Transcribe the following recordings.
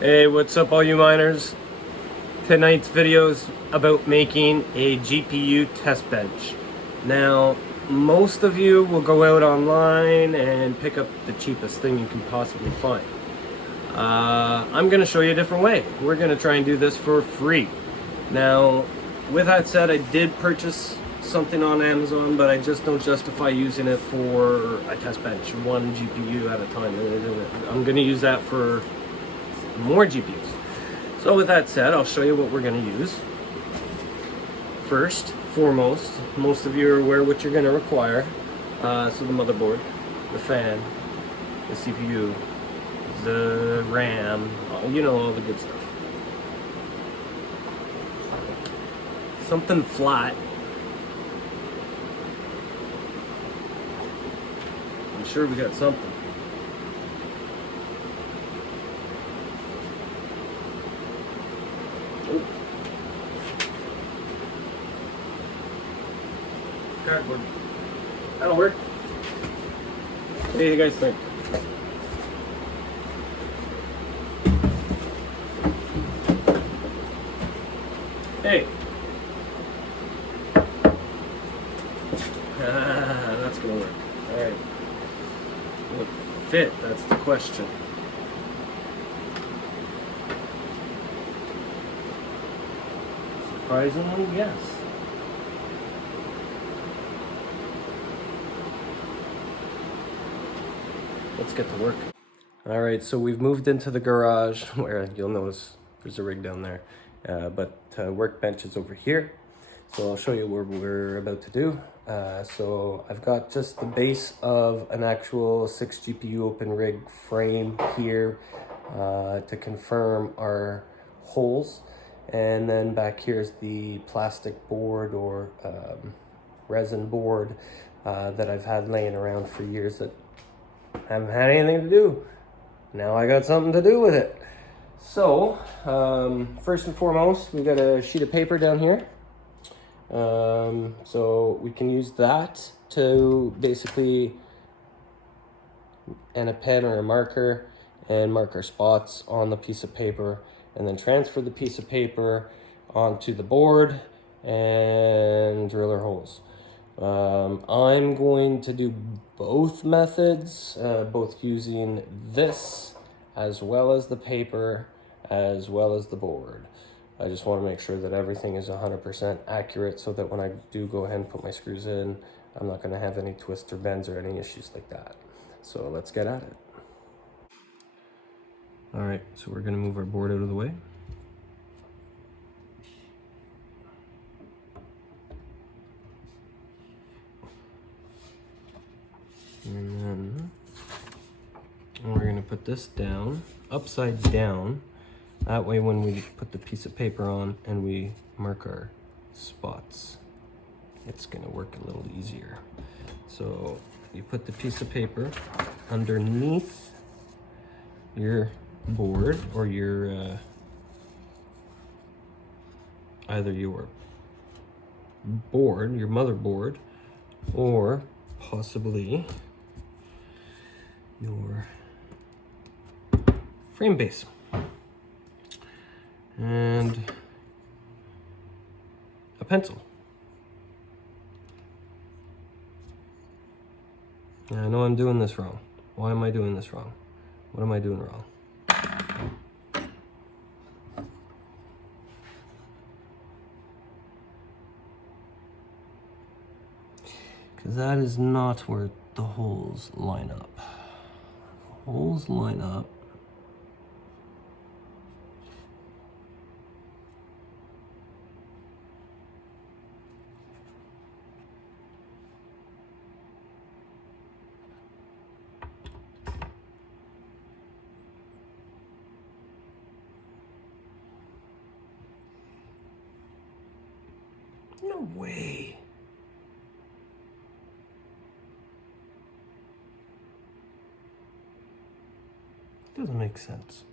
Hey, what's up all you miners? Tonight's video is about making a GPU test bench. Now, most of you will go out online and pick up the cheapest thing you can possibly find. I'm going to show you a different way. We're going to try and do this for free. Now, with that said, I did purchase something on Amazon, but I just don't justify using it for a test bench, one GPU at a time. I'm going to use that for more GPUs. So with that said, I'll show you what we're going to use. First, foremost, most of you are aware what you're going to require. So the motherboard, the fan, the CPU, the RAM, you know, all the good stuff. Something flat. I'm sure we got something. Oh. Cardboard. That'll work. What do you guys think? Hey. That's gonna work. Alright. Will it fit? That's the question. Surprisingly, yes. Let's get to work. Alright, so we've moved into the garage where you'll notice there's a rig down there. But workbench is over here. So I'll show you what we're about to do. So I've got just the base of an actual 6 GPU open rig frame here to confirm our holes. And then back here's the plastic board or resin board that I've had laying around for years that haven't had anything to do. Now I got something to do with it. So, first and foremost, we got a sheet of paper down here. So we can use that to basically, and a pen or a marker, and mark our spots on the piece of paper, and then transfer the piece of paper onto the board and drill our holes. I'm going to do both methods, both using this as well as the paper as well as the board. I just want to make sure that everything is 100% accurate so that when I do go ahead and put my screws in, I'm not going to have any twists or bends or any issues like that. So let's get at it. All right, so we're going to move our board out of the way. And then we're going to put this down, upside down. That way when we put the piece of paper on and we mark our spots, it's going to work a little easier. So you put the piece of paper underneath your board or your either your board, your motherboard, or possibly your frame base. And a pencil. Now, I know I'm doing this wrong. Why am I doing this wrong? What am I doing wrong? Because that is not where the holes line up. Holes line up no way. Doesn't make sense.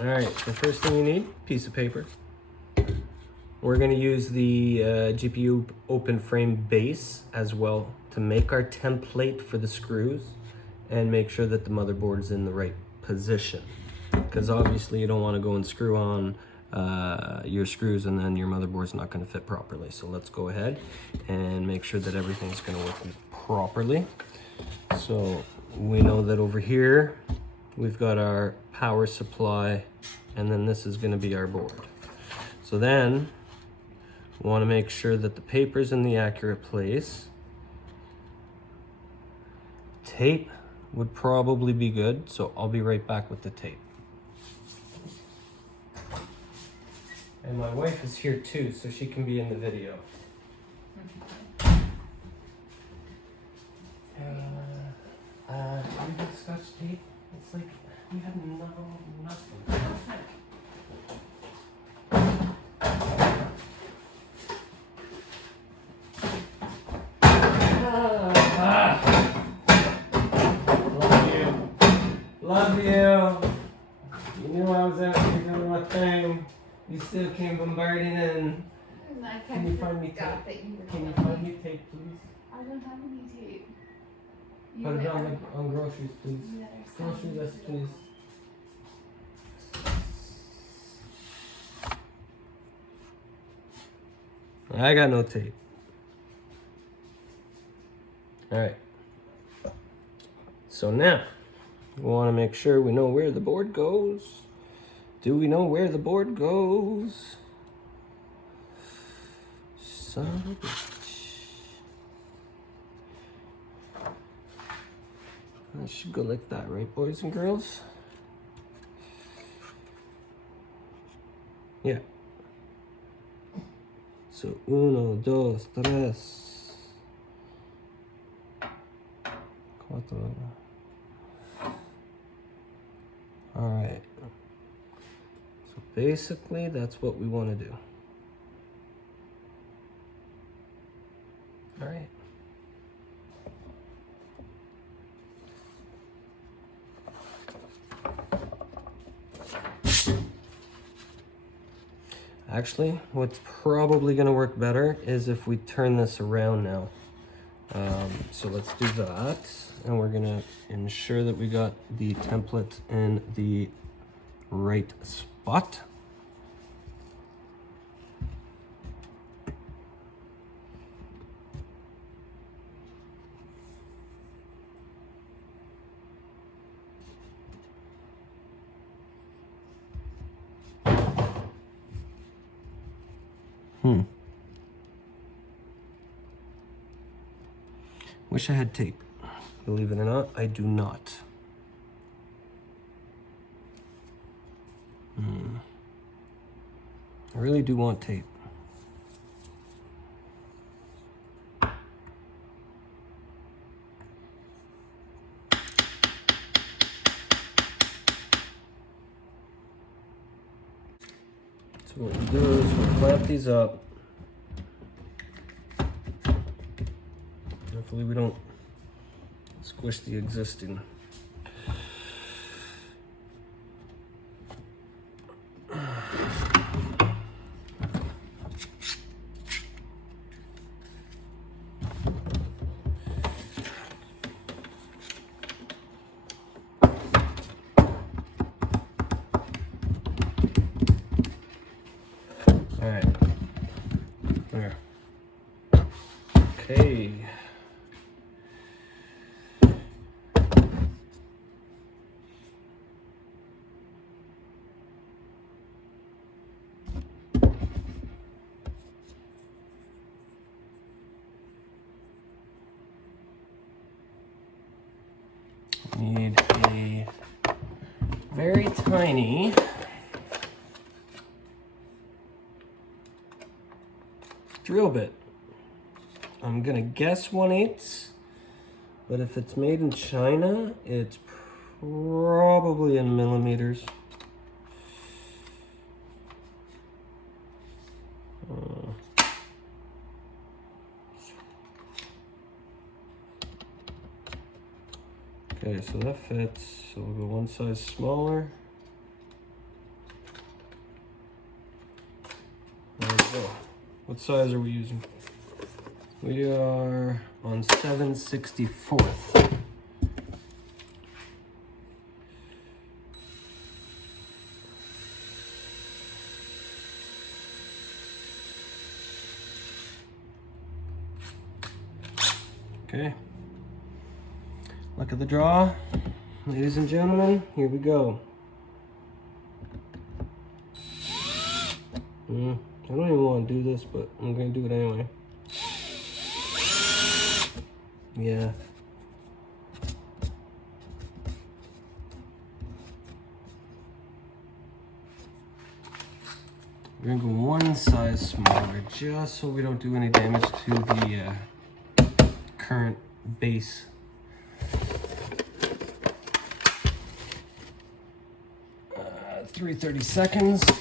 All right, the first thing you need, piece of paper. We're gonna use the GPU open frame base as well to make our template for the screws and make sure that the motherboard is in the right position. Because obviously you don't wanna go and screw on your screws and then your motherboard's not gonna fit properly. So let's go ahead and make sure that everything's gonna work properly. So we know that over here, we've got our power supply, and then this is gonna be our board. So then, we wanna make sure that the paper's in the accurate place. Tape would probably be good, so I'll be right back with the tape. And my wife is here too, so she can be in the video. You have Scotch tape? It's like, you have nothing. Love you. You knew I was out here doing my thing. You still came bombarding in. Can you find me tape? Can you find me tape, please? I don't have any tape. Put it on groceries, please. Grocery list, please. I got no tape. Alright. So now, we want to make sure we know where the board goes. Do we know where the board goes? Son of a bitch. That should go like that, right, boys and girls? Yeah. So, 1, 2, 3, 4. Alright. So basically, that's what we want to do. Alright. Actually, what's probably going to work better is if we turn this around now. So let's do that. And we're going to ensure that we got the template in the right spot. Wish I had tape. Believe it or not, I do not. I really do want tape. So what we do is we'll clamp these up. Hopefully we don't squish the existing. All right, there. Okay. Need a very tiny drill bit. I'm gonna guess 1/8, but if it's made in China, it's probably in millimeters. Okay, so that fits. So we'll go one size smaller. What size are we using? We are on 7/64. Okay. Luck of the draw. Ladies and gentlemen, here we go. I don't even want to do this, but I'm going to do it anyway. Yeah. We're going to go one size smaller, just so we don't do any damage to the current base. Uh, 3/32.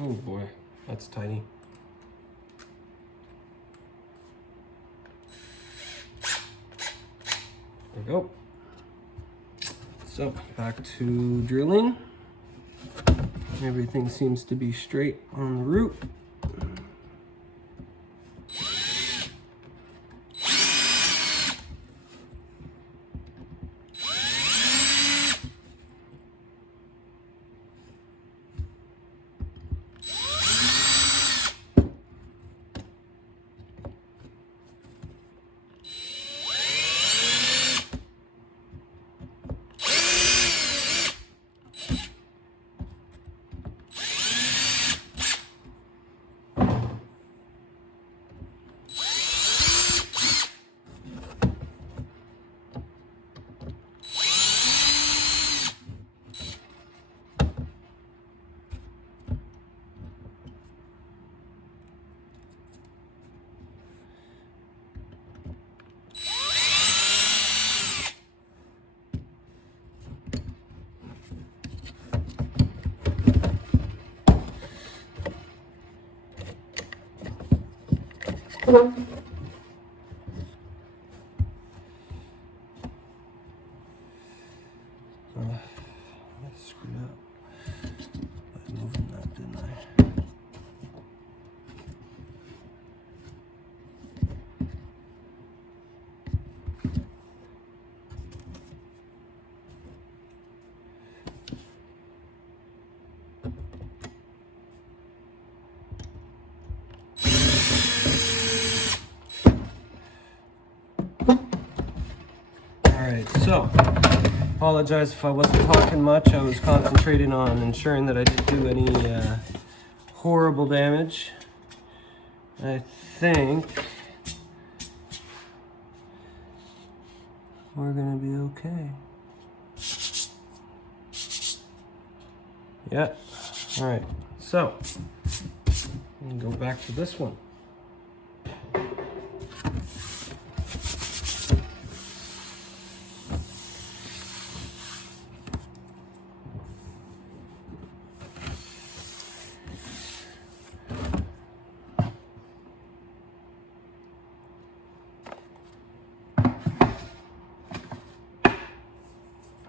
Oh boy, that's tiny. There we go. So back to drilling. Everything seems to be straight on the root. I screwed up by moving that, didn't I? Alright, so apologize if I wasn't talking much. I was concentrating on ensuring that I didn't do any horrible damage. I think we're gonna be okay. Yeah. Alright, so I'm gonna go back to this one.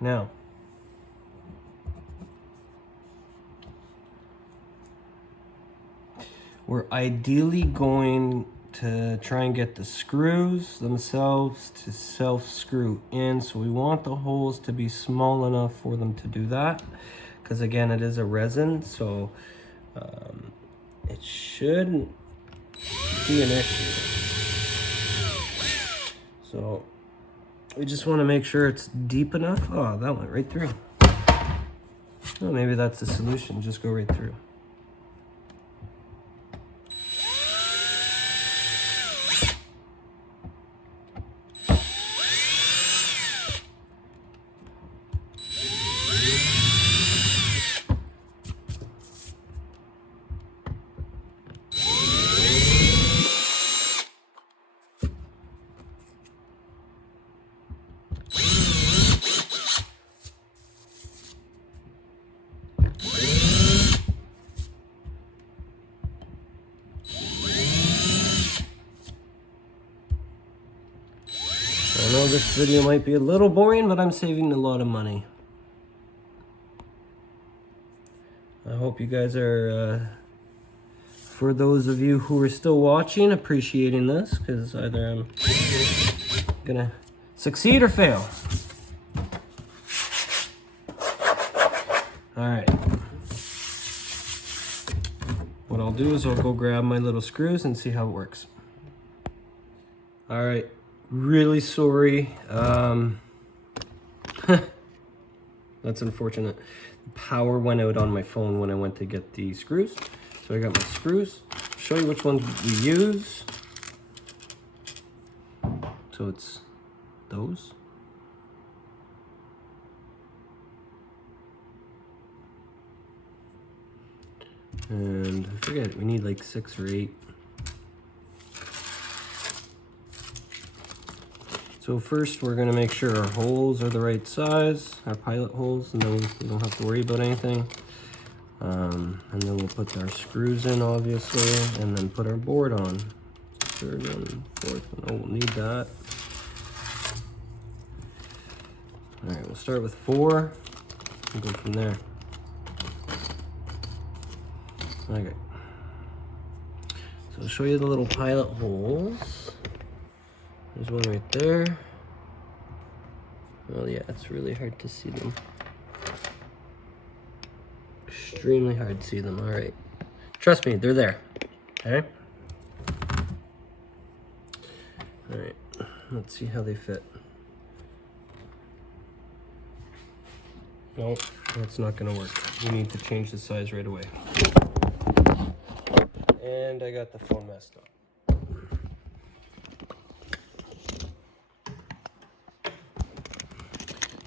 Now, we're ideally going to try and get the screws themselves to self-screw in. So we want the holes to be small enough for them to do that. Because again, it is a resin, so it shouldn't be an issue. So we just want to make sure it's deep enough. Oh, that went right through. Well, maybe that's the solution. Just go right through. I know this video might be a little boring, but I'm saving a lot of money. I hope you guys are for those of you who are still watching, appreciating this, because either I'm gonna succeed or fail. All right. What I'll do is I'll go grab my little screws and see how it works. All right, really sorry. That's unfortunate. The power went out on my phone when I went to get the screws. So I got my screws. Show you which ones we use. So it's those. And I forget, we need like 6 or 8. So first we're gonna make sure our holes are the right size, our pilot holes, and then we don't have to worry about anything. And then we'll put our screws in, obviously, and then put our board on. Third one, fourth one, oh, we'll need that. All right, we'll start with 4 and go from there. Okay. So I'll show you the little pilot holes. There's one right there. Well, yeah, it's really hard to see them. Extremely hard to see them. All right. Trust me, they're there. Okay? All right. Let's see how they fit. Nope, that's not gonna work. We need to change the size right away. And I got the phone messed up.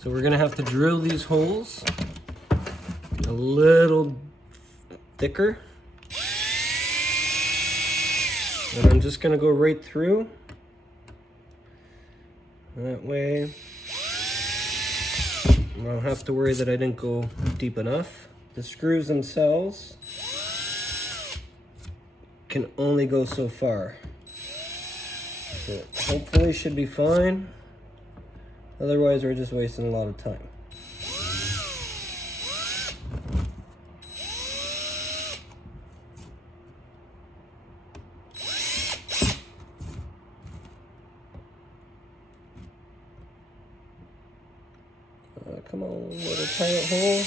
So we're gonna have to drill these holes a little thicker. And I'm just gonna go right through. That way, I don't have to worry that I didn't go deep enough. The screws themselves can only go so far. So hopefully should be fine. Otherwise, we're just wasting a lot of time. Come on, little pilot hole.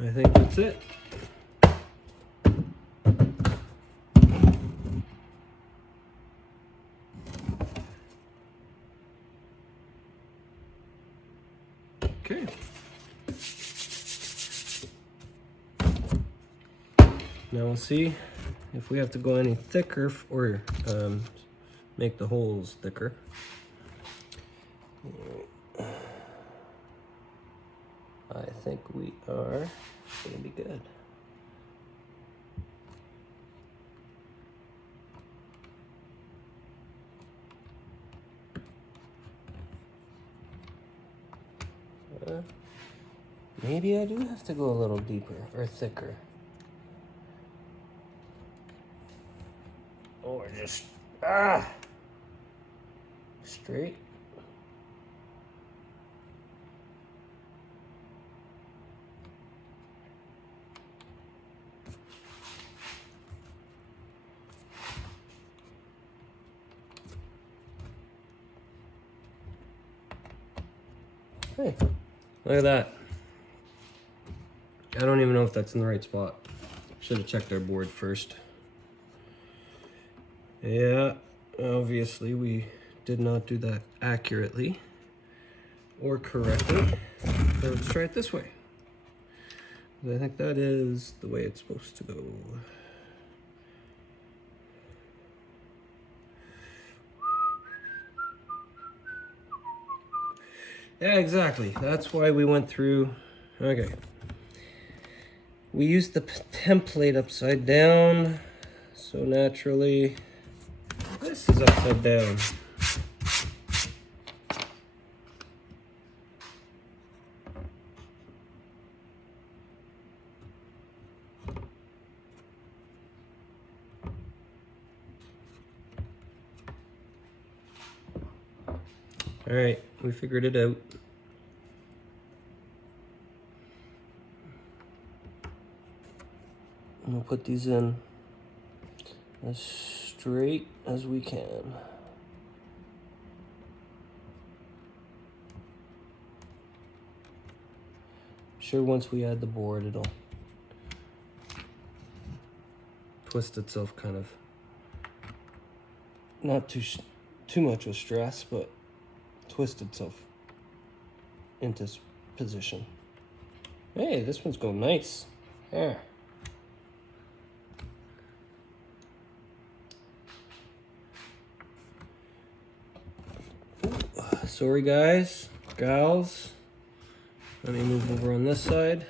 I think that's it. Okay. Now we'll see if we have to go any thicker or make the holes thicker. I think we are going to be good. Maybe I do have to go a little deeper or thicker. Or just, straight. Hey, look at that. I don't even know if that's in the right spot. Should have checked our board first. Yeah, obviously we did not do that accurately or correctly. So let's try it this way. I think that is the way it's supposed to go. Yeah, exactly. That's why we went through. Okay. We used the template upside down, so naturally this is upside down. All right, we figured it out. And we'll put these in as straight as we can. Sure, once we add the board, it'll twist itself kind of. Not too much of stress, but twist itself into position. Hey, this one's going nice. Yeah. Ooh, sorry guys, gals. Let me move over on this side.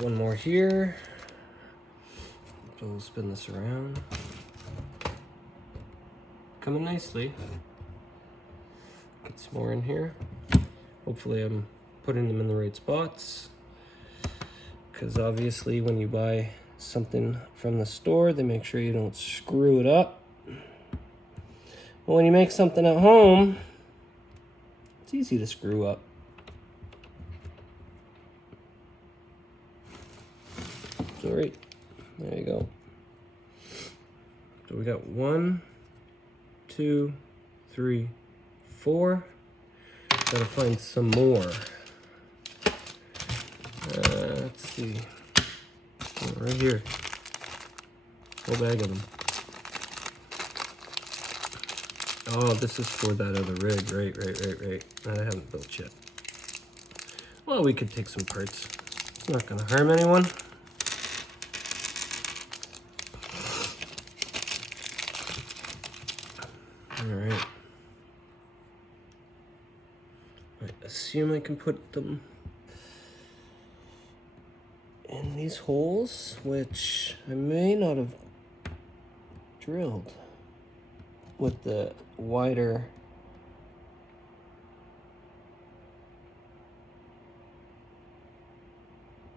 One more here. So we'll spin this around. Coming nicely. Get some more in here. Hopefully I'm putting them in the right spots. Because obviously when you buy something from the store, they make sure you don't screw it up. But when you make something at home, it's easy to screw up. So right, there you go. So we got 1, 2, 3, 4. Gotta find some more. Let's see. Oh, right here. Whole bag of them. Oh, this is for that other rig. Right. That I haven't built yet. Well, we could take some parts. It's not gonna harm anyone. Alright. I assume I can put them in these holes, which I may not have drilled with the wider.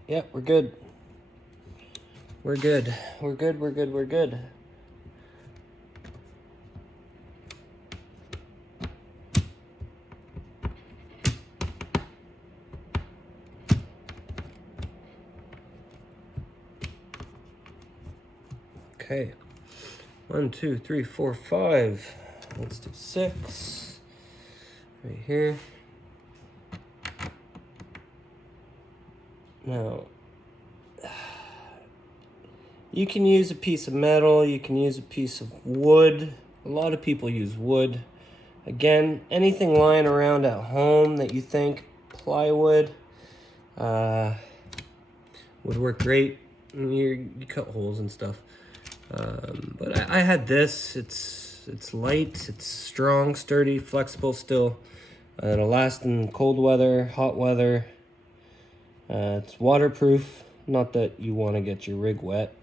Yep, we're good. We're good. Okay, 1, 2, 3, 4, 5. Let's do 6 right here. Now, you can use a piece of metal, you can use a piece of wood. A lot of people use wood. Again, anything lying around at home that you think, plywood, would work great. You cut holes and stuff. But I had this. It's light, it's strong, sturdy, flexible still. It'll last in cold weather, hot weather. It's waterproof. Not that you want to get your rig wet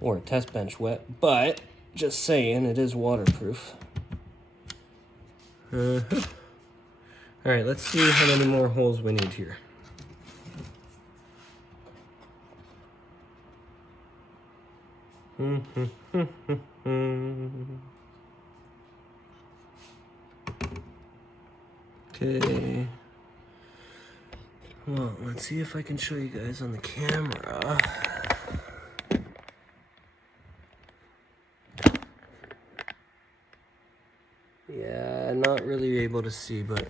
or a test bench wet, but just saying, it is waterproof. All right, let's see how many more holes we need here. Okay. Well, let's see if I can show you guys on the camera. Yeah, not really able to see, but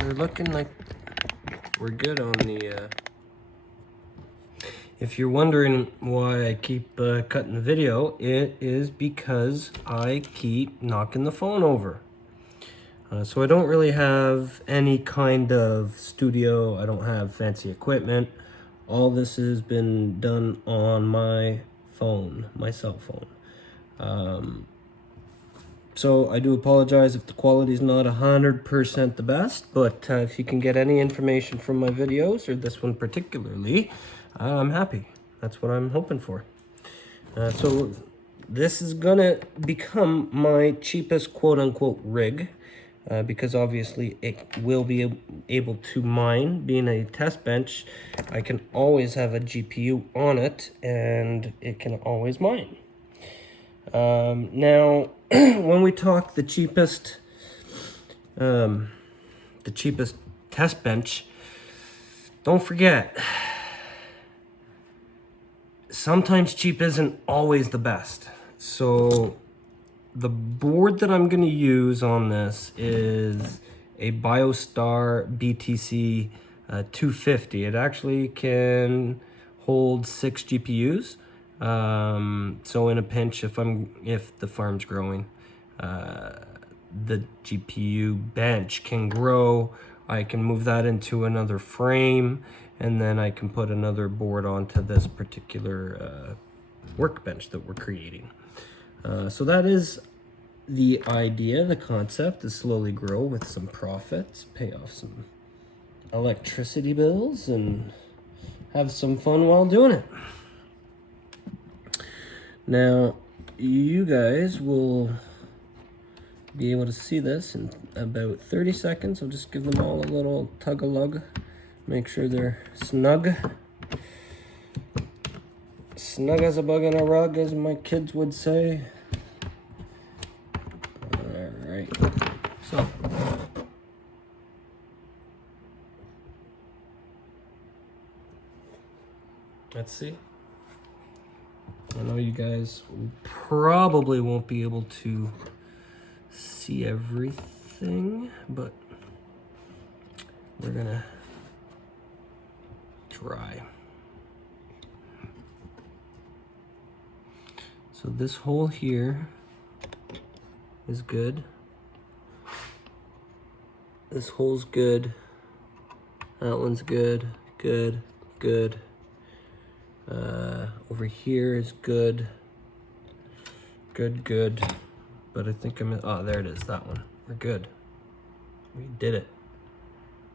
we're looking like we're good on the... If you're wondering why I keep cutting the video, it is because I keep knocking the phone over. So I don't really have any kind of studio. I don't have fancy equipment. All this has been done on my phone, my cell phone. So I do apologize if the quality is not 100% the best, but if you can get any information from my videos, or this one particularly, I'm happy. That's what I'm hoping for. So this is gonna become my cheapest quote-unquote rig, because obviously it will be able to mine. Being a test bench, I can always have a GPU on it and it can always mine. Now, when we talk the cheapest test bench, don't forget, sometimes cheap isn't always the best. So the board that I'm going to use on this is a BioStar BTC 250. It actually can hold 6 GPUs. So in a pinch, if the farm's growing, the GPU bench can grow. I can move that into another frame, and then I can put another board onto this particular workbench that we're creating. So that is the idea, the concept, is slowly grow with some profits, pay off some electricity bills, and have some fun while doing it. Now, you guys will be able to see this in about 30 seconds. I'll just give them all a little tug-a-lug. Make sure they're snug. Snug as a bug in a rug, as my kids would say. Alright. So. Let's see. I know you guys probably won't be able to see everything, but we're gonna try. So this hole here is good. This hole's good. That one's good, good, good. Over here is good. Good, good. But I think oh, there it is, that one. We're good. We did it.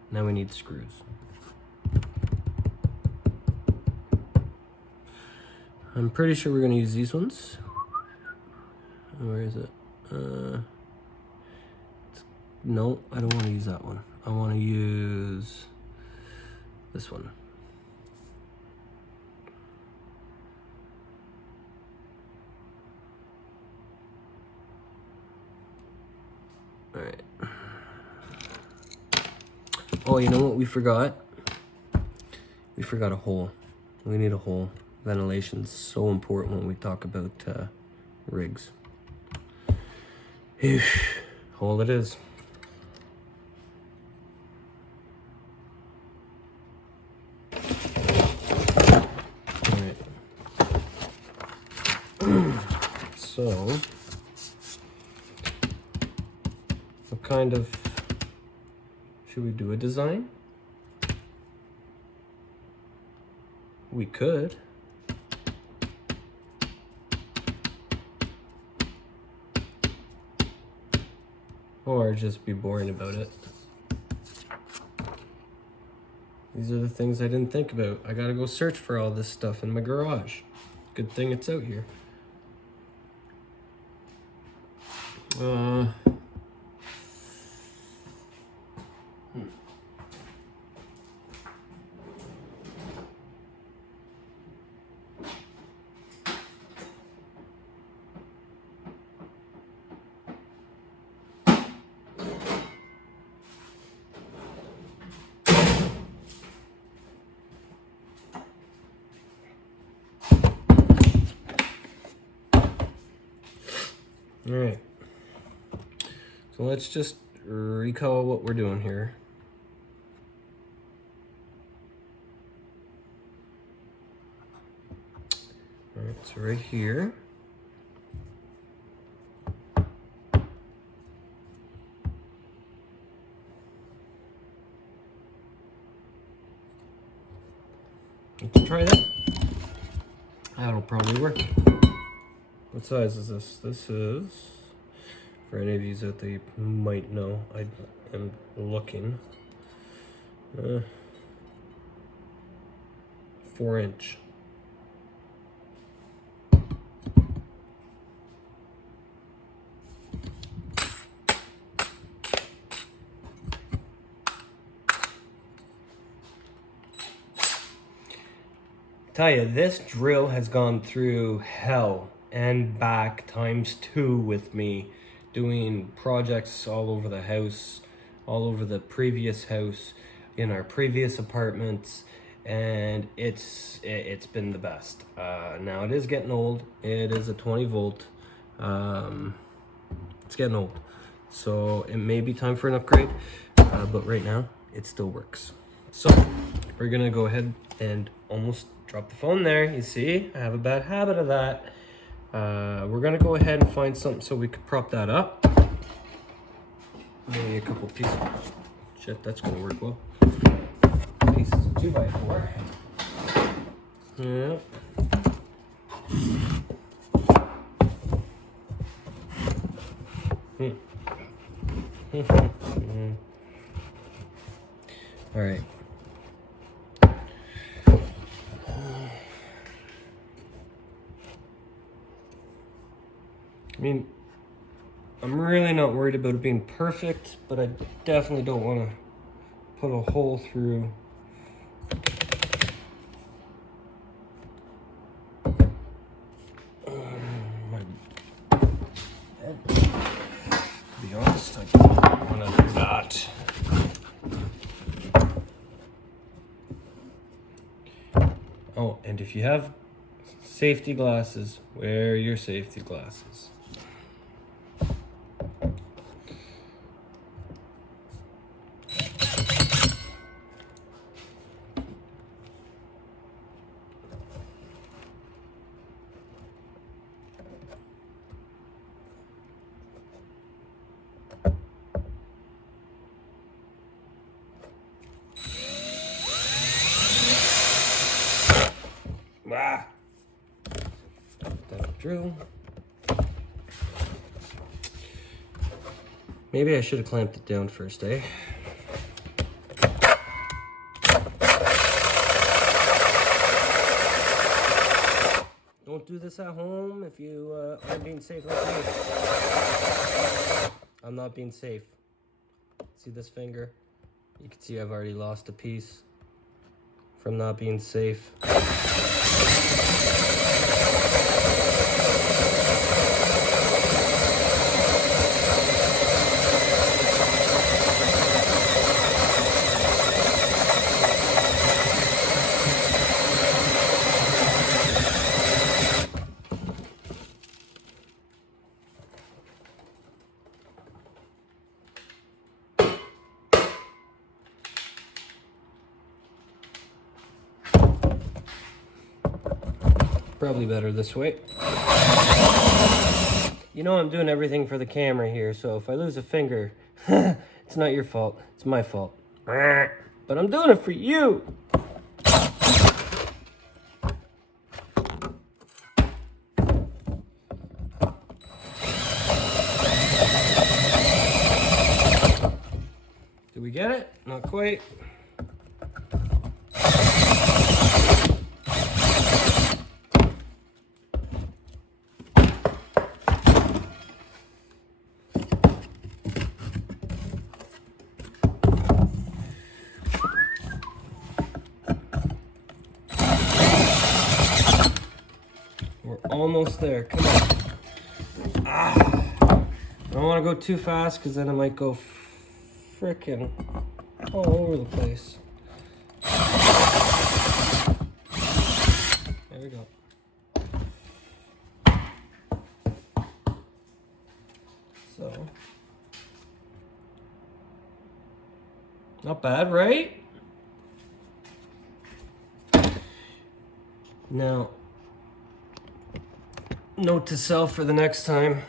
Now we need screws. I'm pretty sure we're gonna use these ones. Where is it? No, I don't wanna use that one. I wanna use this one. All right. Oh, you know what we forgot? We forgot a hole. We need a hole. Ventilation's so important when we talk about rigs. Hole it is. All right. So, what kind of, should we do a design? We could. Or just be boring about it. These are the things I didn't think about. I gotta go search for all this stuff in my garage. Good thing it's out here. All right. So let's just recall what we're doing here. All right, so right here. Let's try that. That'll probably work. What size is this? This is, for any of you that they might know, I am looking. 4-inch. Tell you, this drill has gone through hell and back ×2 with me, doing projects all over the house, all over the previous house, in our previous apartments, and it's been the best. Now it is getting old. It is a 20 volt. It's getting old, so it may be time for an upgrade, but right now it still works. So we're gonna go ahead and almost drop the phone there. You see, I have a bad habit of that. We're gonna go ahead and find something so we could prop that up. Maybe a couple pieces. Shit, that's gonna work well. Pieces of 2x4. Yeah. All right. I mean, I'm really not worried about it being perfect, but I definitely don't want to put a hole through. My head. To be honest, I don't want to do that. Oh, and if you have safety glasses, wear your safety glasses. Ah. That drill. Maybe I should have clamped it down first, eh? Don't do this at home if you aren't being safe like me. I'm not being safe. See this finger? You can see I've already lost a piece from not being safe. Probably better this way. You know I'm doing everything for the camera here, so if I lose a finger, it's not your fault, it's my fault. But I'm doing it for you! Did we get it? Not quite. We're almost there. Come on. Ah. I don't want to go too fast because then it might go frickin' all over the place. There we go. So, not bad, right? Now, note to self for the next time.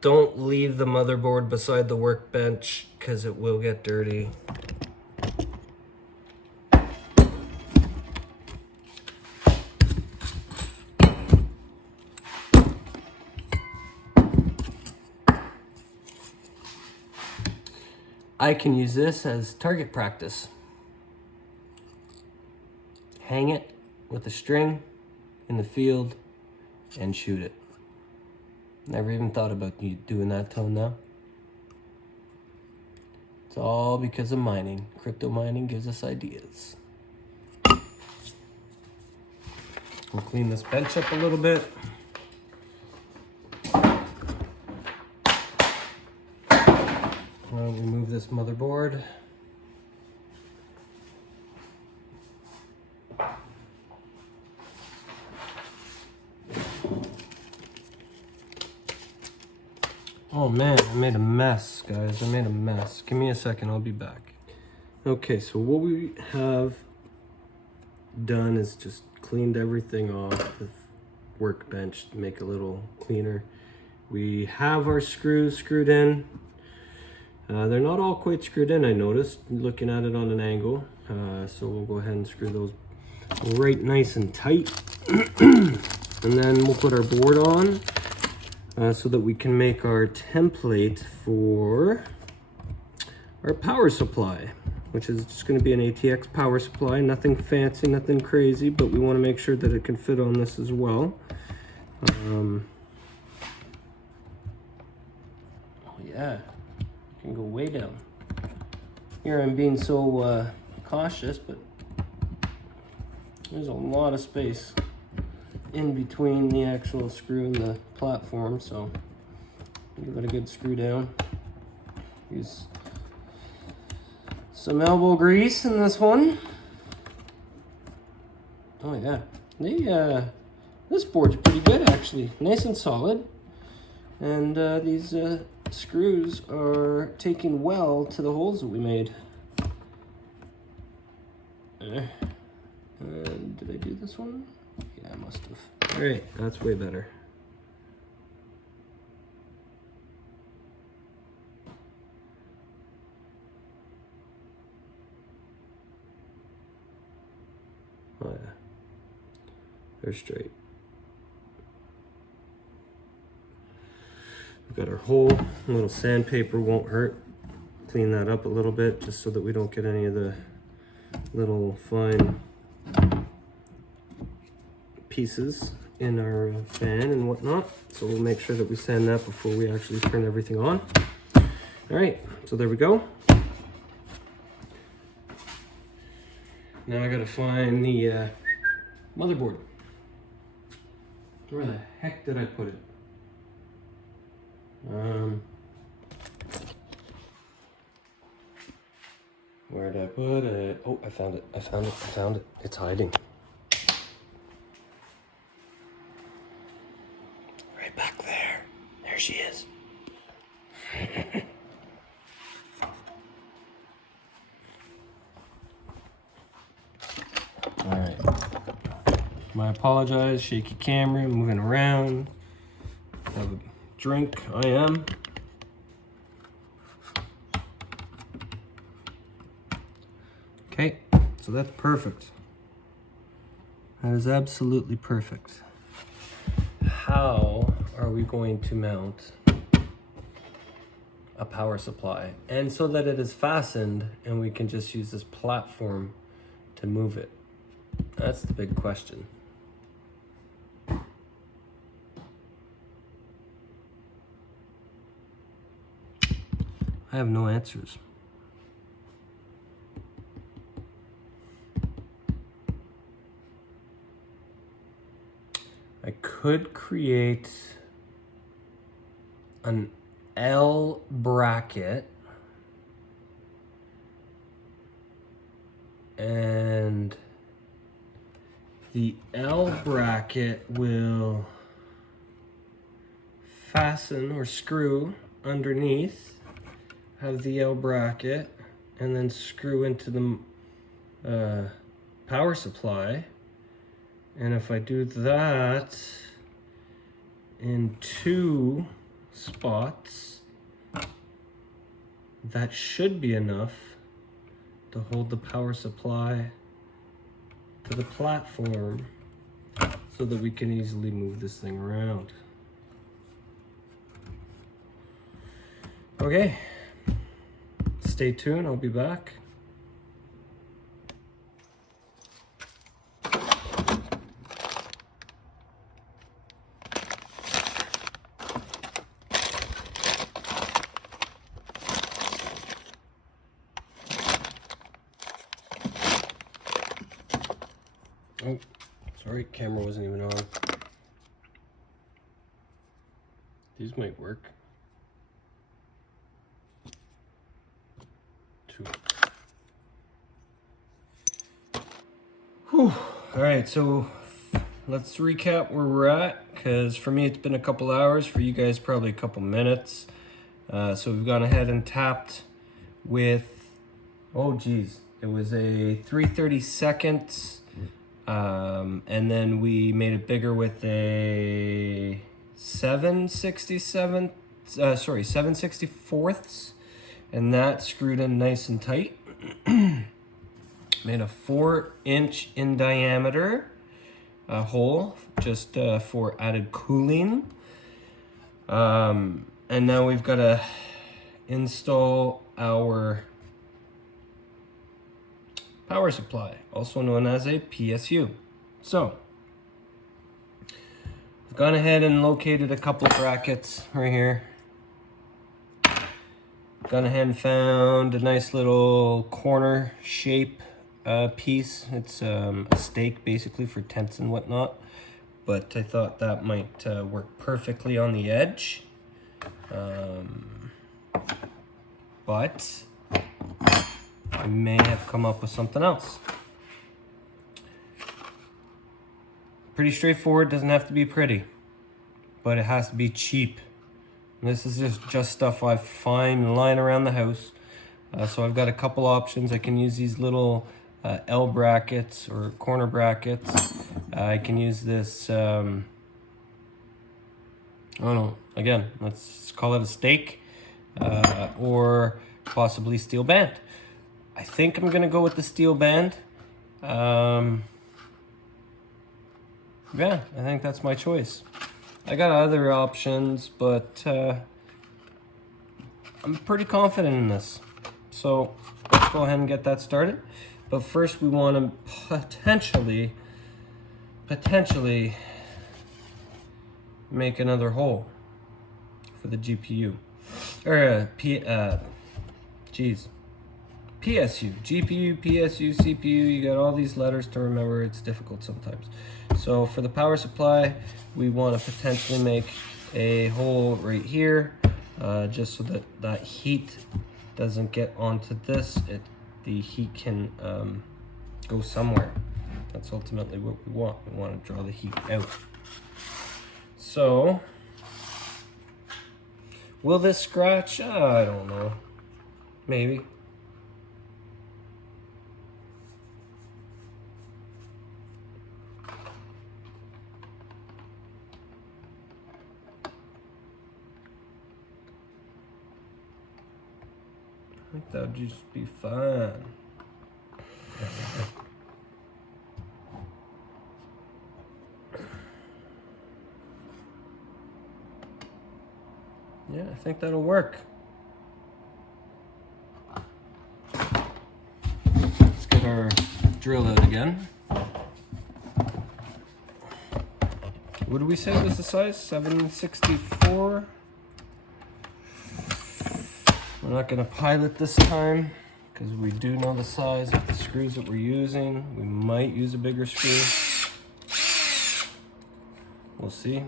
Don't leave the motherboard beside the workbench because it will get dirty. I can use this as target practice. hang it with a string in the field and shoot it. Never even thought about you doing that till now. It's all because of mining. Crypto mining gives us ideas. We'll clean this bench up a little bit. We'll remove this motherboard. Oh man, I made a mess, guys. I made a mess. Give me a second, I'll be back. Okay, so what we have done is just cleaned everything off the workbench to make it a little cleaner. We have our screws screwed in. They're not all quite screwed in, I noticed, looking at it on an angle. So we'll go ahead and screw those right nice and tight. And then we'll put our board on so that we can make our template for our power supply, which is just going to be an ATX power supply. Nothing fancy, nothing crazy, but we want to make sure that it can fit on this as well. Oh yeah. Can go way down. Here I'm being so cautious, but there's a lot of space in between the actual screw and the platform, so give it a good screw down. Use some elbow grease in this one. Oh yeah, this board's pretty good actually, nice and solid, and these screws are taking well to the holes that we made. Did I do this one? Yeah, I must have. All right, that's way better. Oh yeah, they're straight. We've got our hole. A little sandpaper won't hurt. Clean that up a little bit just so that we don't get any of the little fine pieces in our fan and whatnot. So we'll make sure that we sand that before we actually turn everything on. All right, so there we go. Now I gotta find the motherboard. Where the heck did I put it? Where did I put it? Oh, I found it. I found it. I found it. It's hiding. Right back there. There she is. All right. I apologize. Shaky camera, moving around. Have a drink. I am. Okay, so that's perfect. That is absolutely perfect. How are we going to mount a power supply? And so that it is fastened and we can just use this platform to move it. That's the big question. I have no answers. I could create an L bracket and the L bracket will fasten or screw underneath, have the L bracket, and then screw into the power supply. And if I do that in 2 spots, that should be enough to hold the power supply to the platform so that we can easily move this thing around. Okay, stay tuned, I'll be back. Oh, sorry, camera wasn't even on. These might work. Two. Whew. All right, so let's recap where we're at, because for me it's been a couple hours, for you guys probably a couple minutes. So we've gone ahead and tapped with, oh geez, it was a 3/32, and then we made it bigger with a 7/64ths, and that screwed in nice and tight. Made a 4-inch in diameter hole just for added cooling. And now we've got to install our power supply, also known as a PSU. So, I've gone ahead and located a couple brackets right here. Gone ahead and found a nice little corner shape piece. It's a stake basically for tents and whatnot, but I thought that might work perfectly on the edge. But I may have come up with something else. Pretty straightforward, doesn't have to be pretty, but it has to be cheap. And this is just stuff I find lying around the house. So I've got a couple options. I can use these little L brackets or corner brackets. I can use this, I don't know, again, let's call it a stake, or possibly steel band. I think I'm gonna go with the steel band. Yeah, I think that's my choice. I got other options, but I'm pretty confident in this. So let's go ahead and get that started. But first we want to potentially make another hole for the GPU. Or PSU, GPU, PSU, CPU, you got all these letters to remember, it's difficult sometimes. So for the power supply, we want to potentially make a hole right here, just so that that heat doesn't get onto this. The heat can go somewhere. That's ultimately what we want. We want to draw the heat out. So, will this scratch? I don't know. Maybe. I think that would just be fine. Yeah, I think that'll work. Let's get our drill out again. What did we say was the size? 7/64? We're not gonna pilot this time because we do know the size of the screws that we're using. We might use a bigger screw. We'll see.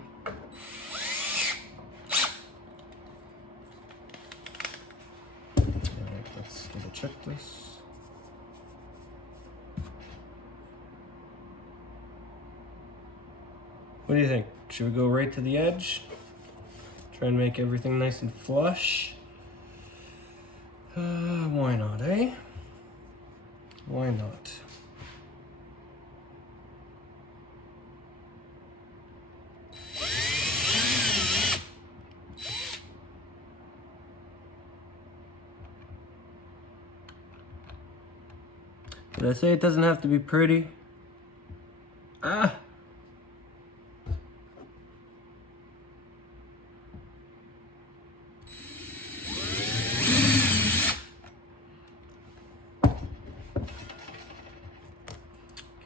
Alright, let's double check this. What do you think? Should we go right to the edge? Try and make everything nice and flush? Why not, eh? Why not? Did I say it doesn't have to be pretty? Ah!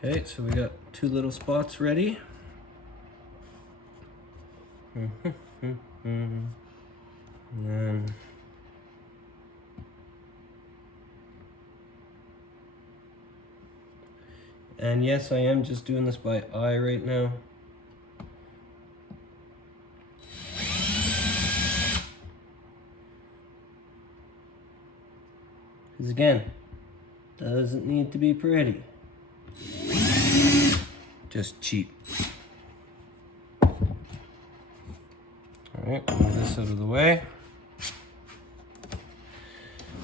Okay, so we got two little spots ready. And then And yes, I am just doing this by eye right now. Because again, doesn't need to be pretty. Just cheap. Alright, move this out of the way.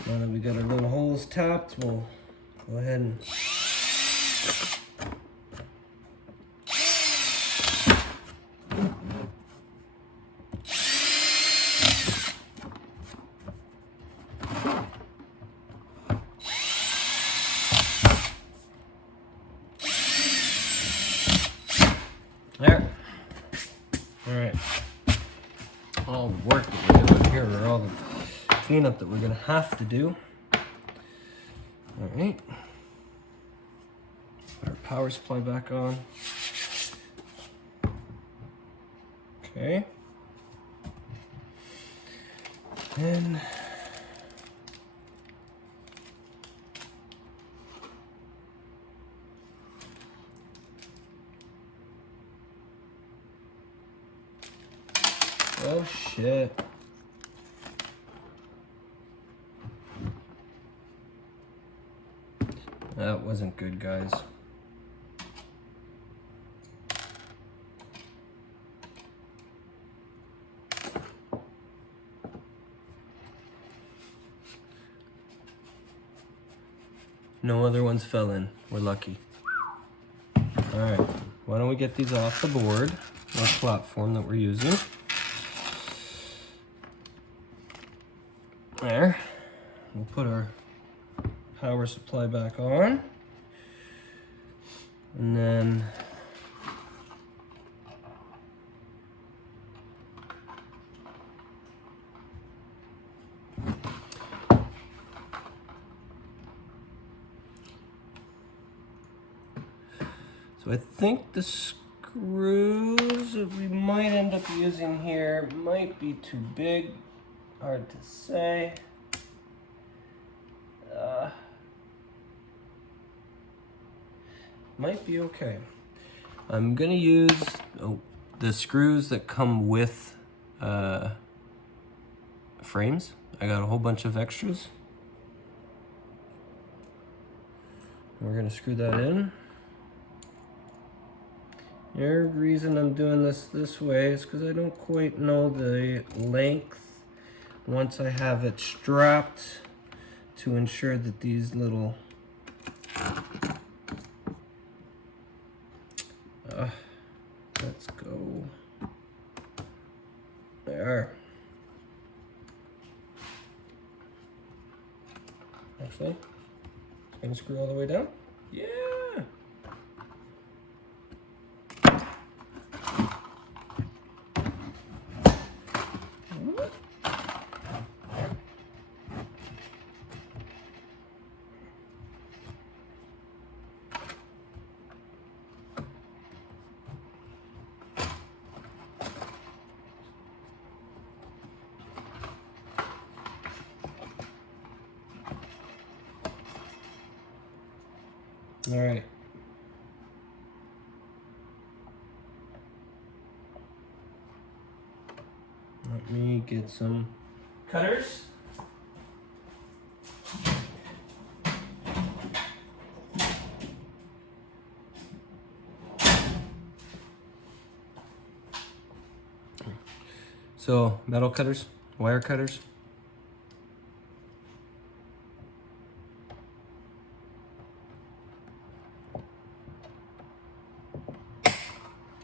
Now that we got our little holes tapped, we'll go ahead and there. Alright. All the work that we're doing here, or all the cleanup that we're gonna have to do. Alright. Our power supply back on. Okay. And oh shit. That wasn't good, guys. No other ones fell in. We're lucky. Alright, why don't we get these off the board, our platform that we're using. There. We'll put our power supply back on. And then so I think the screws that we might end up using here might be too big. Hard to say. Might be okay. I'm gonna use the screws that come with frames. I got a whole bunch of extras. We're gonna screw that in. The reason I'm doing this way is because I don't quite know the length once I have it strapped to ensure that these little let's go there. Actually, gonna screw all the way down. Yeah. All right. Let me get some cutters. So, metal cutters, wire cutters.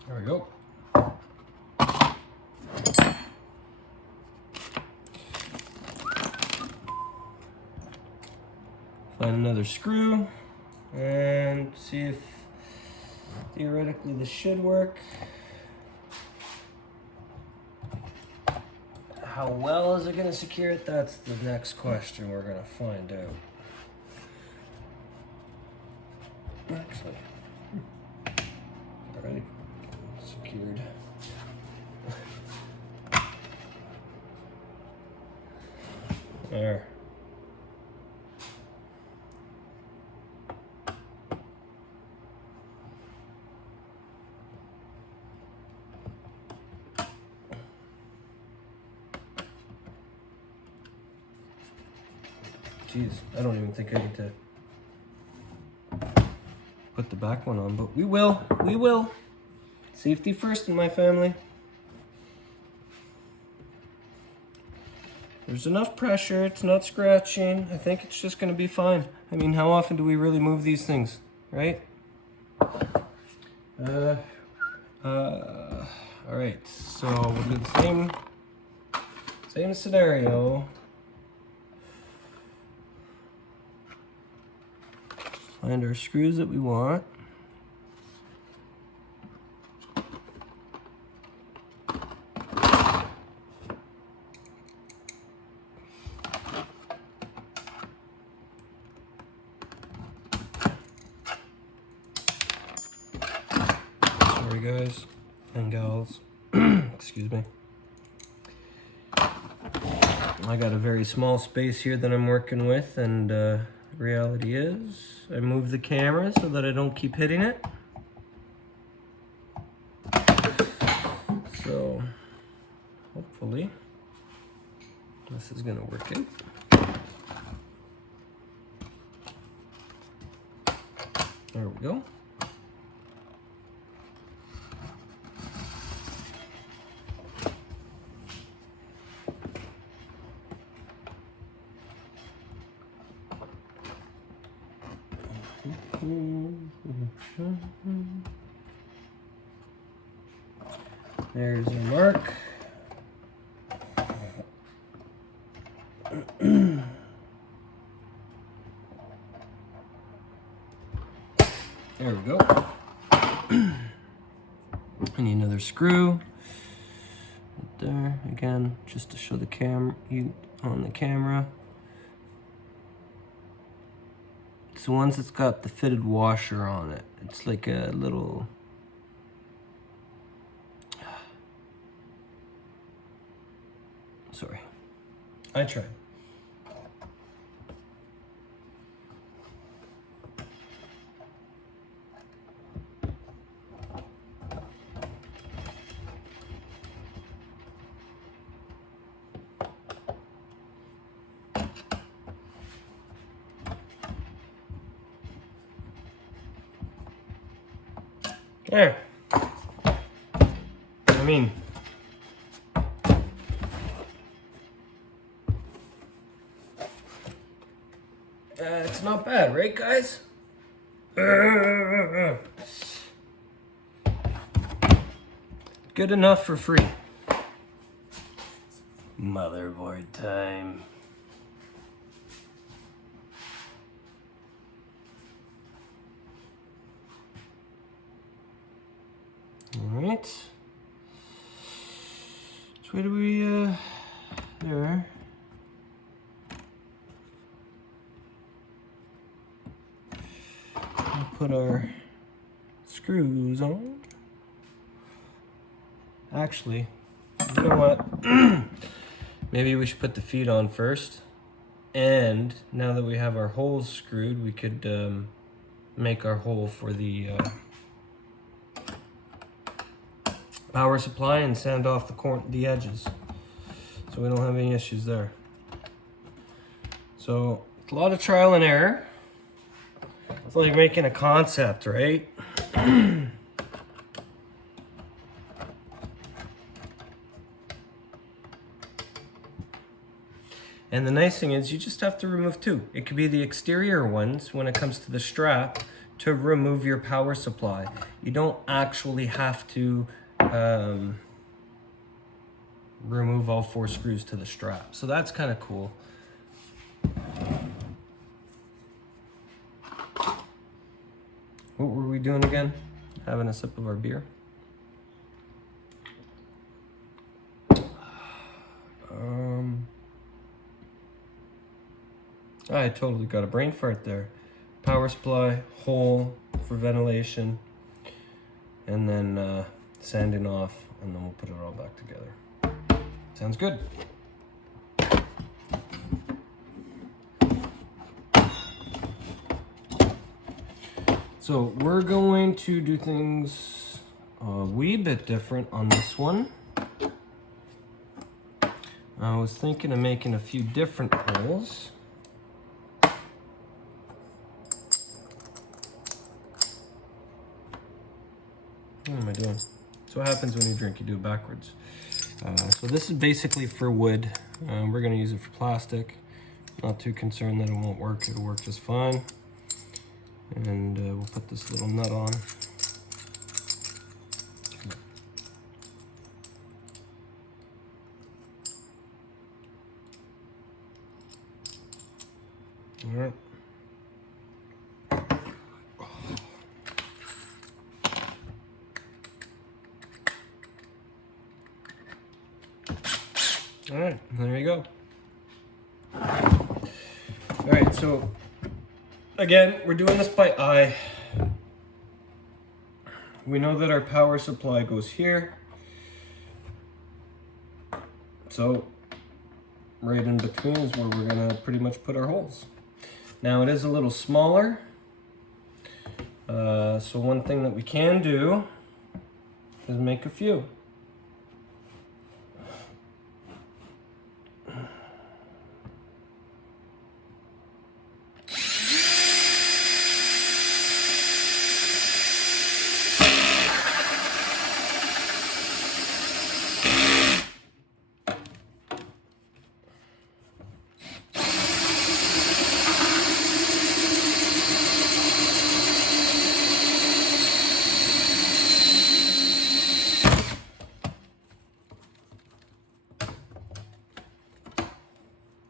There we go. Find another screw and see if theoretically this should work. How well is it going to secure it? That's the next question we're going to find out. Actually, already secured. There. Jeez, I don't even think I need to put the back one on, but we will. We will. Safety first in my family. There's enough pressure. It's not scratching. I think it's just going to be fine. I mean, how often do we really move these things, right? All right, so we'll do the same scenario. Find our screws that we want. Sorry guys and gals, excuse me. I got a very small space here that I'm working with, and reality is I move the camera so that I don't keep hitting it. So hopefully this is gonna work out. There we go. There's your mark. There we go. I need another screw right there again, just to show the you on the camera. It's the ones that's got the fitted washer on it. It's like a little. Sorry, I tried. There. I mean, it's not bad, right, guys? Good enough for free. Motherboard time. All right. So where do we, there. We'll put our screws on. Actually, you know what? Maybe we should put the feet on first. And now that we have our holes screwed, we could make our hole for the power supply and sand off the edges, so we don't have any issues there. So it's a lot of trial and error. It's like making a concept, right? And the nice thing is you just have to remove two. It could be the exterior ones when it comes to the strap to remove your power supply. You don't actually have to remove all 4 screws to the strap. So that's kind of cool. What were we doing again? Having a sip of our beer. I totally got a brain fart there. Power supply, hole for ventilation, and then sanding off, and then we'll put it all back together. Sounds good. So we're going to do things a wee bit different on this one. I was thinking of making a few different holes. What am I doing? So what happens when you drink? You do it backwards. So this is basically for wood. We're gonna use it for plastic. Not too concerned that it won't work. It'll work just fine. And we'll put this little nut on. All right. All right, there you go. All right, so again, we're doing this by eye. We know that our power supply goes here. So right in between is where we're gonna pretty much put our holes. Now it is a little smaller. So one thing that we can do is make a few.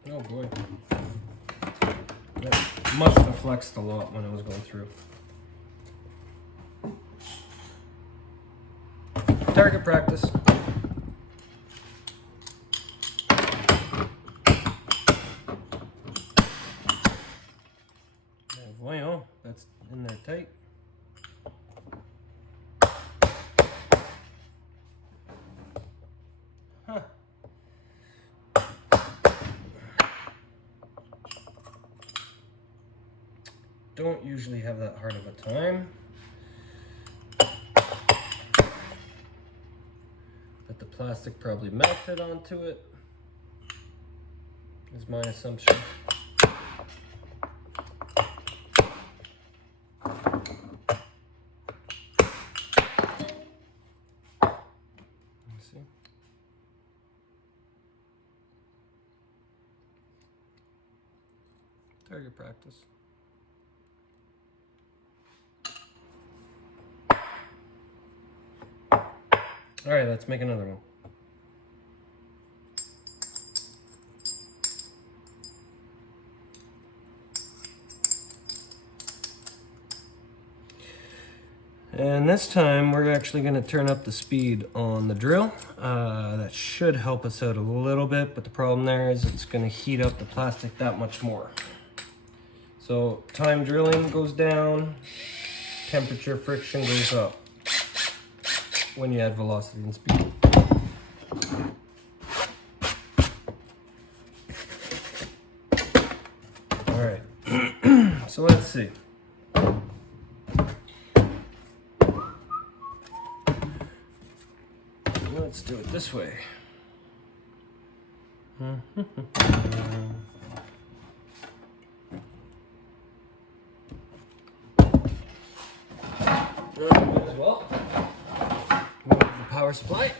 Oh boy. That must have flexed a lot when I was going through. Target practice. Voyons, that's in there tight. Huh. Don't usually have that hard of a time. But the plastic probably melted onto it, is my assumption. Let's see. Target practice. All right, let's make another one. And this time we're actually going to turn up the speed on the drill. That should help us out a little bit, but the problem there is it's going to heat up the plastic that much more. So time drilling goes down, temperature friction goes up when you add velocity and speed. All right, so let's see. Let's do it this way. As well. Move the power supply.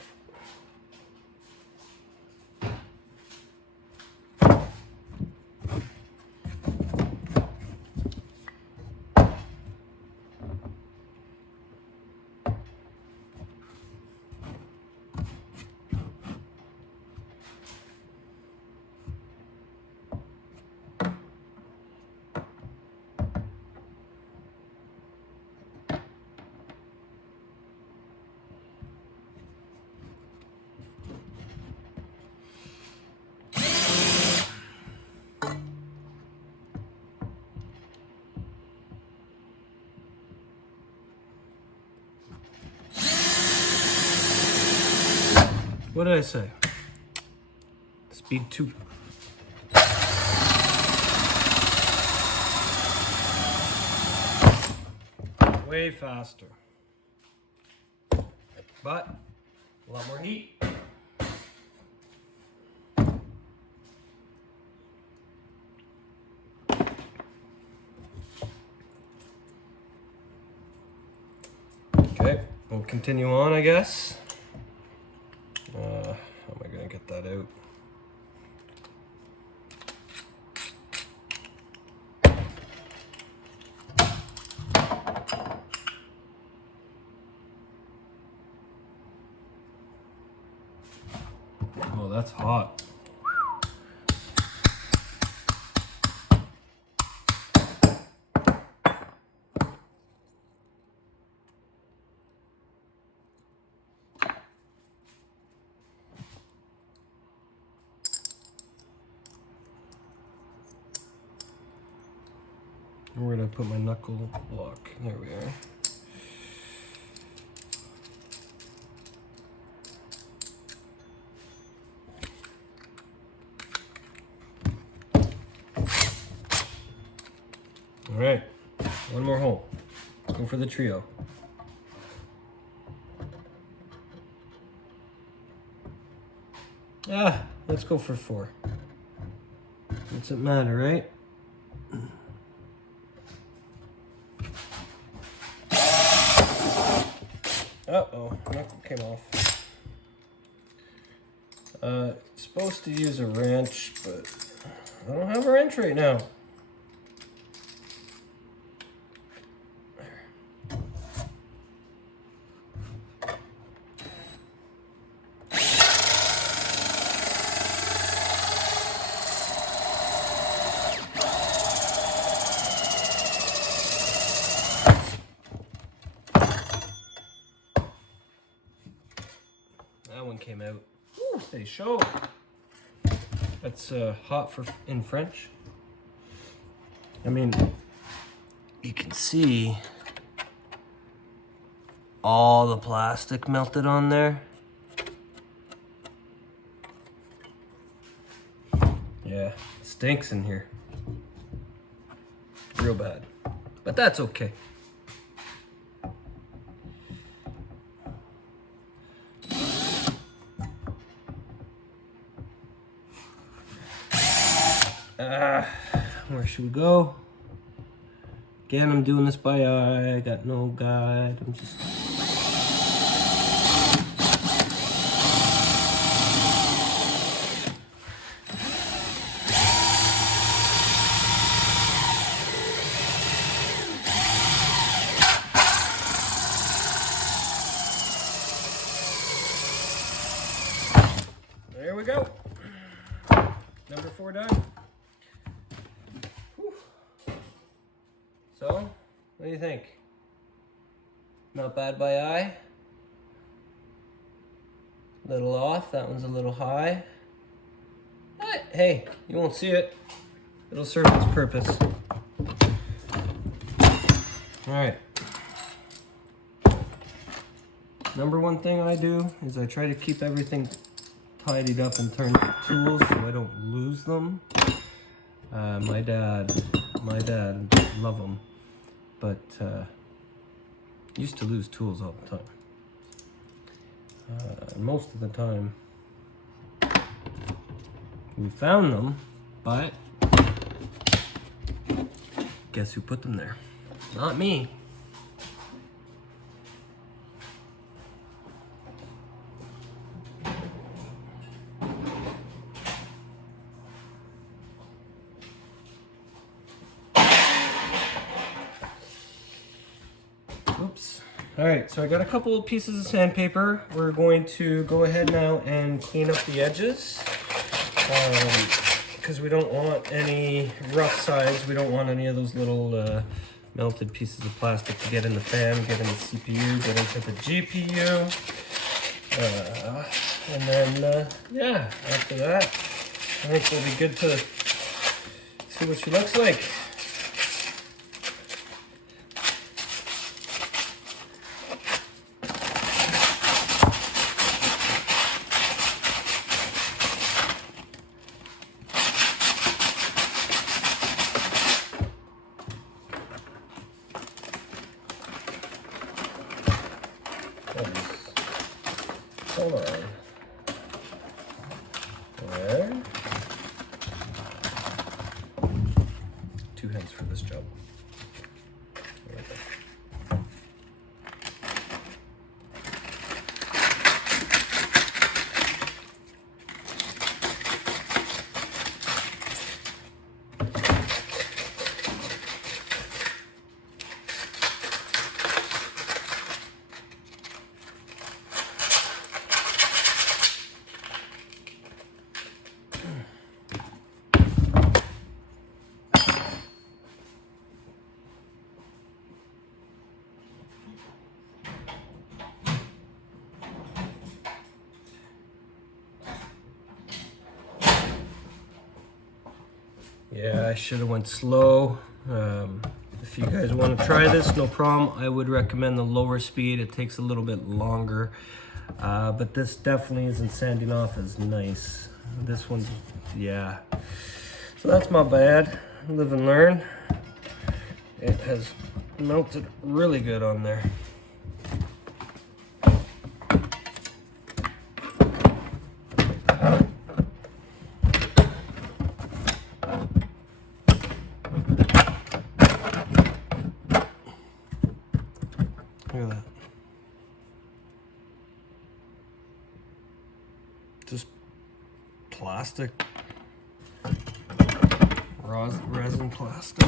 What did I say? Speed 2. Way faster. But a lot more heat. Okay. we'll continue on, I guess. How am I gonna get that out? Oh, that's hot. Where did I put my knuckle block? There we are. All right, one more hole. Go for the trio. Let's go for 4. Doesn't matter, right? Uh-oh, knuckle came off. Supposed to use a wrench, but I don't have a wrench right now. That one came out. Ooh, c'est chaud. That's hot for in French. I mean, you can see all the plastic melted on there. Yeah, it stinks in here. Real bad. But that's okay. Where should we go? Again, I'm doing this by eye. I got no guide. I'm just... There we go. Number 4 done. Whew. So, what do you think? Not bad by eye. Little off. That one's a little high. But hey, you won't see it. It'll serve its purpose. All right. Number 1 thing I do is I try to keep everything tidied up in terms of tools so I don't lose them. My dad, love them, but used to lose tools all the time. Most of the time, we found them, but guess who put them there? Not me. Oops. All right, so I got a couple of pieces of sandpaper. We're going to go ahead now and clean up the edges because we don't want any rough sides. We don't want any of those little melted pieces of plastic to get in the fan, get in the CPU, get into the GPU. And then, yeah, after that, I think we'll be good to see what she looks like. Hold on. There. 2 hands for this job. Yeah, I should have went slow. If you guys want to try this, no problem. I would recommend the lower speed. It takes a little bit longer, but this definitely isn't sanding off as nice. This one's, yeah. So that's my bad. Live and learn. It has melted really good on there. Look at that. Just plastic. Resin plastic.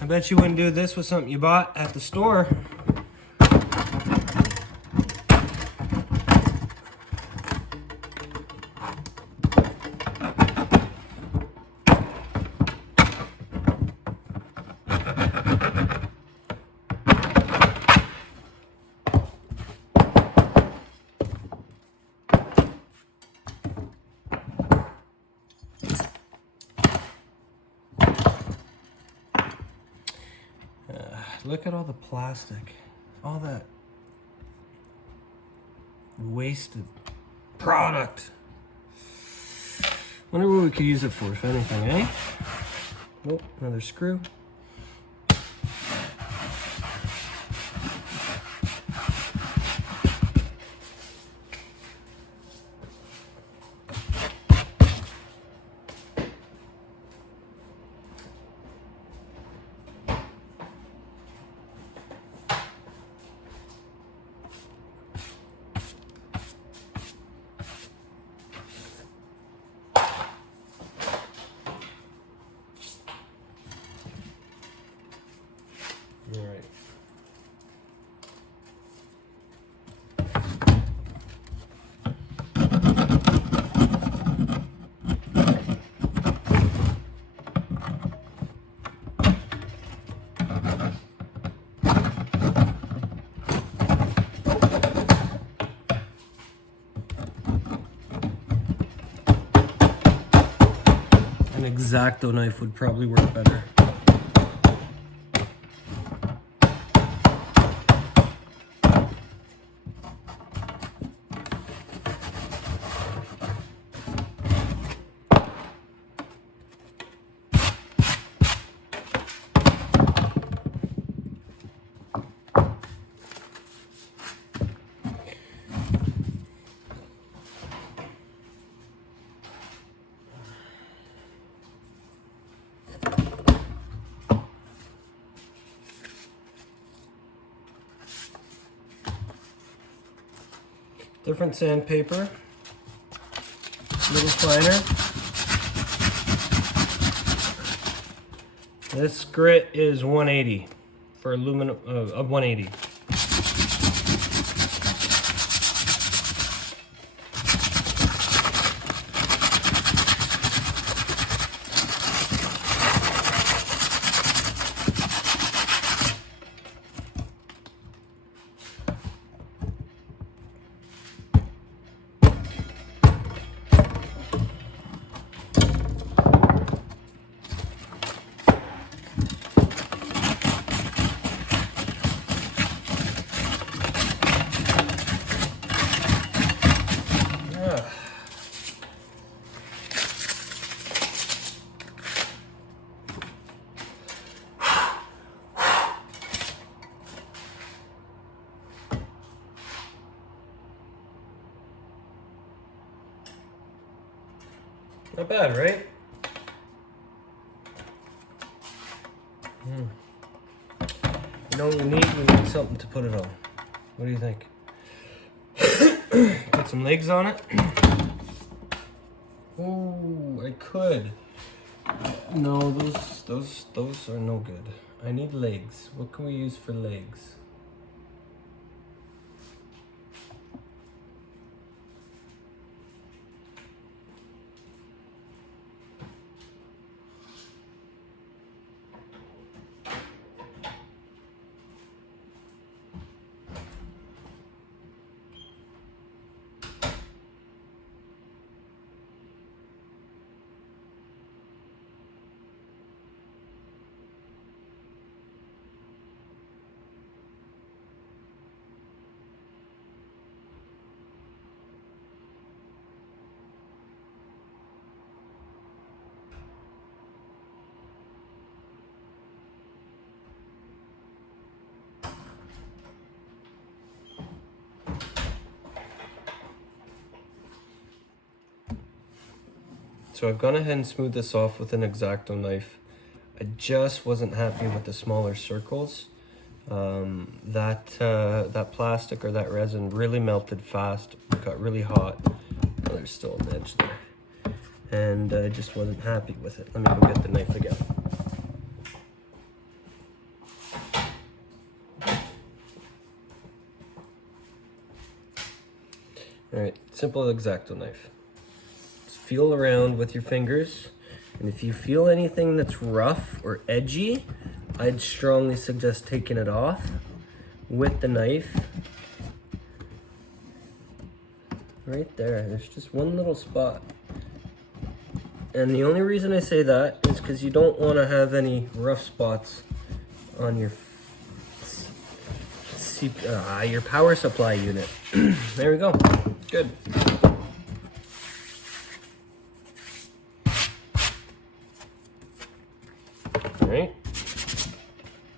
I bet you wouldn't do this with something you bought at the store. Look at all the plastic, all that wasted product. Wonder what we could use it for, if anything, eh? Oh, another screw. All right. An X-Acto knife would probably work better. Different sandpaper, a little finer. This grit is 180 for aluminum, 180. Not bad, right? You know what we need? We need something to put it on. What do you think? Put some legs on it? Oh, I could. No, those are no good. I need legs. What can we use for legs? So I've gone ahead and smoothed this off with an X-Acto knife. I just wasn't happy with the smaller circles. That plastic or that resin really melted fast, got really hot. Oh, there's still an edge there. And I just wasn't happy with it. Let me go get the knife again. All right, simple X-Acto knife. Just feel around with your fingers, and if you feel anything that's rough or edgy, I'd strongly suggest taking it off with the knife. Right there, there's just one little spot. And the only reason I say that is because you don't want to have any rough spots on your power supply unit. There we go. Good. All right.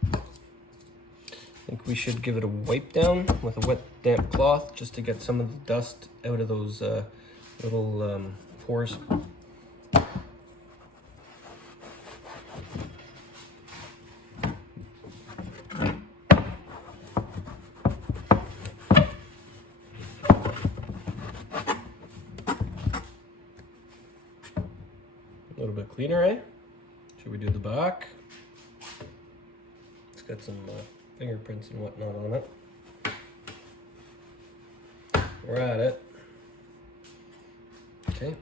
I think we should give it a wipe down with a wet, damp cloth just to get some of the dust out of those little pores. A little bit cleaner, eh? Should we do the back? It's got some fingerprints and whatnot on it. We're at it. Okay.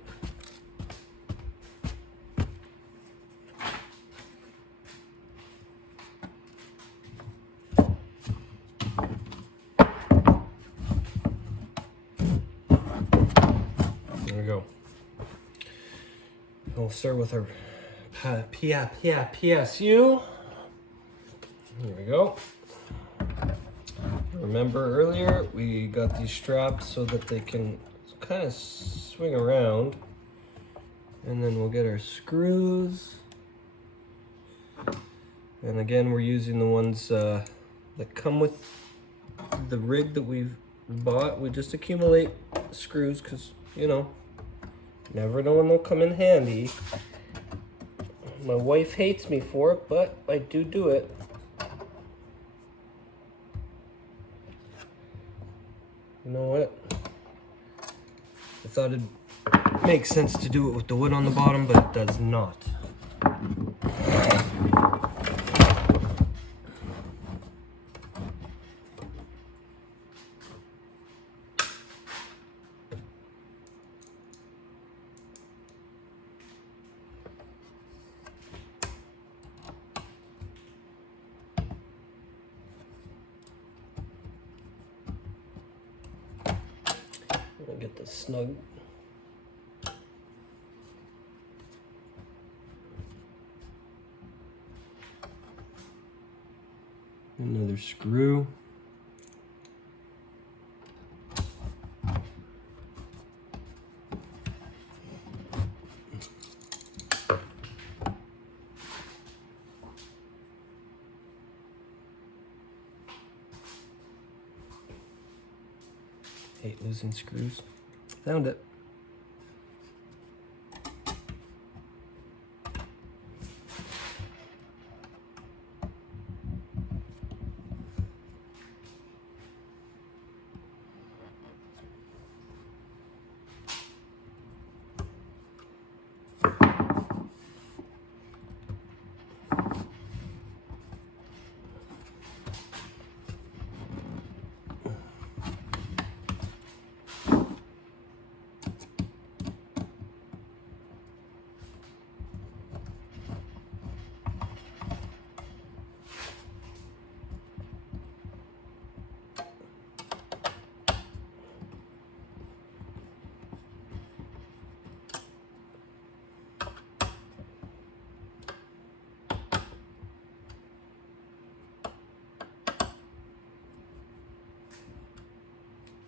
There we go. We'll start with our PSU. Here we go. Remember earlier we got these straps so that they can kind of swing around, and then we'll get our screws. And again, we're using the ones that come with the rig that we've bought. We just accumulate screws because, you know, never know when they'll come in handy. My wife hates me for it, but I do it. You know what? I thought it'd make sense to do it with the wood on the bottom, but it does not. Get this snug. Another screw. Hate losing screws. Found it.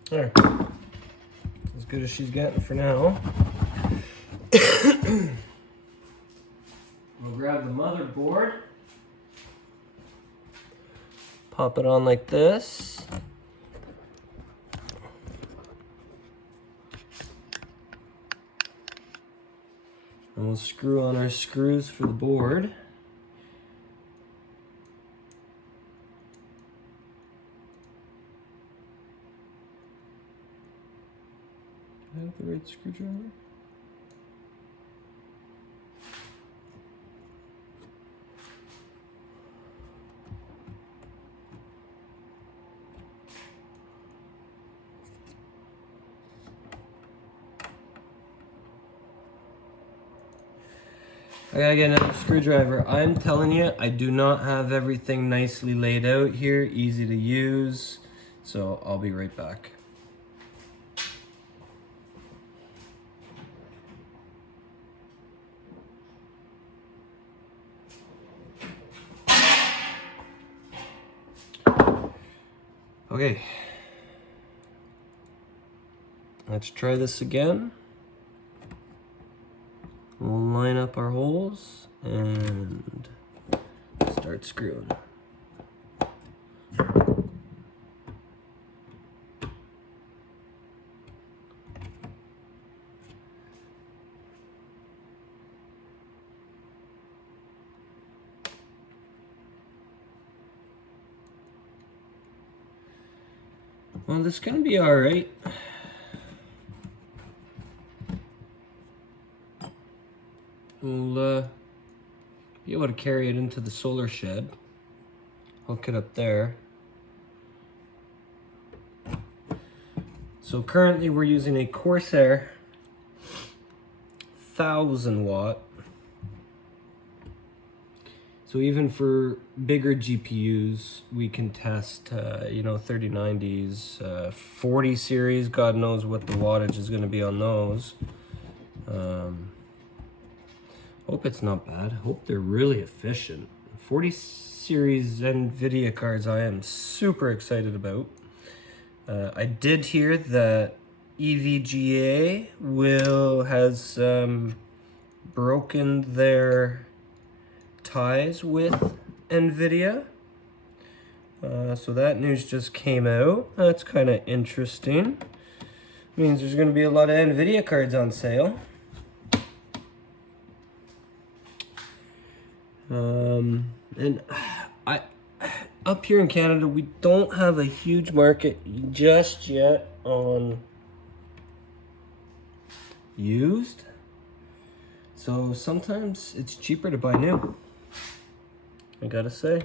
There. As good as she's getting for now. We'll grab the motherboard. Pop it on like this. And we'll screw on our screws for the board. Do I have the right screwdriver? I gotta get another screwdriver. I'm telling you, I do not have everything nicely laid out here, easy to use. So I'll be right back. Okay. Let's try this again. We'll line up our holes and start screwing. Well, this is gonna be all right. We'll be able to carry it into the solar shed. Hook it up there. So currently we're using a Corsair 1000 watt. So even for bigger GPUs, we can test, 3090s, 40 series. God knows what the wattage is going to be on those. Hope it's not bad. Hope they're really efficient. 40 series NVIDIA cards I am super excited about. I did hear that EVGA has broken their ties with NVIDIA. So that news just came out. That's kind of interesting. Means there's going to be a lot of NVIDIA cards on sale. And up here in Canada, we don't have a huge market just yet on used. So sometimes it's cheaper to buy new, I gotta say.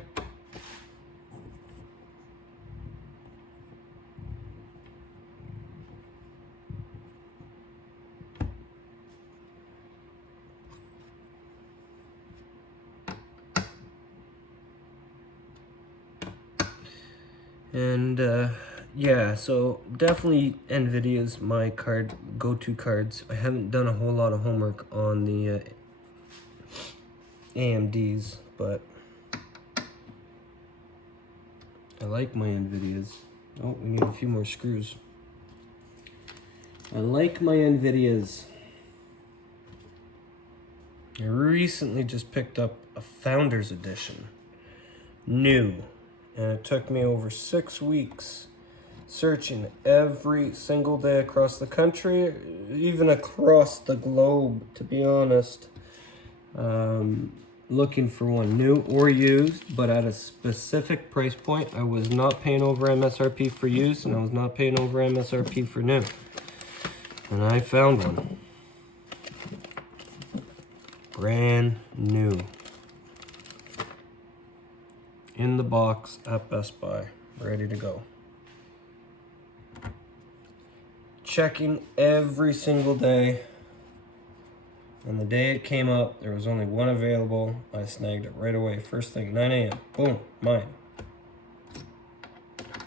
And yeah, so definitely NVIDIA's my go-to cards. I haven't done a whole lot of homework on the AMDs, but I like my NVIDIAs. Oh, we need a few more screws. I like my NVIDIAs. I recently just picked up a Founders Edition. New. And it took me over 6 weeks searching every single day across the country, even across the globe, to be honest. Looking for one new or used, but at a specific price point. I was not paying over MSRP for used, and I was not paying over MSRP for new. And I found one. Brand new. In the box at Best Buy, ready to go. Checking every single day. And the day it came up, there was only one available. I snagged it right away. First thing, 9 a.m. Boom, mine.